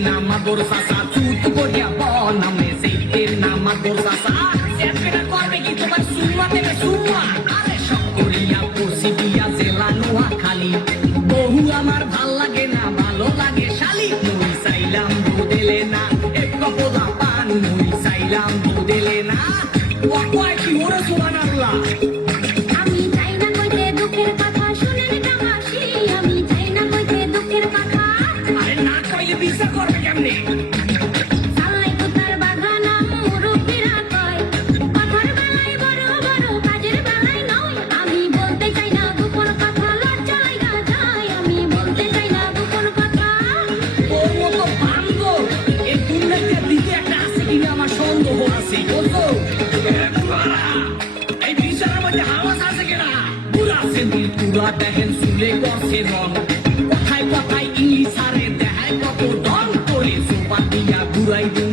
নাম মাদর চাচা চুত করিয়া বনামে সেইটের নাম মাদর চাচা সেটা করবে কি তোমার সুমা দেবে সুমা আরে সব করিয়া পড়ছি দিয়া জেলা নোয়া খালি বহু আমার ভাল লাগে না ভালো লাগে শালি মুই চাইলাম দুদেলে না এক কপদা পান মুই চাইলাম দুদেলে না ও কয় কি ওরে সুবহানাল্লাহ আমি চাই না কইতে দুঃখের কথা শুনেন জামাসি আমি চাই না কইতে দুঃখের কথা আরে না কইলে বিচার করবে কেমনে সালাই কুতার বাগানা মুরব্বিরা কয় কথার বেলায় বড় বড় কাজের বেলায় নয় আমি বলতে চাই না গোপন কথা লজ্জা লাগা যায় আমি বলতে চাই না গোপন কথা তোর মতো বান্দর এই দুনিয়াতে দিতে একটা আছে কিনা আমার সন্দেহ আছে বুঝছো এই বিচারের মধ্যে হাওয়া আছে কিনা পুরা সেদিন পুরা দেখেন শুনে করছে রং কথায় কথায় ইংলিশ আরে দেখায় কত ডন করে সোপা দিয়া ঘুরাই দিন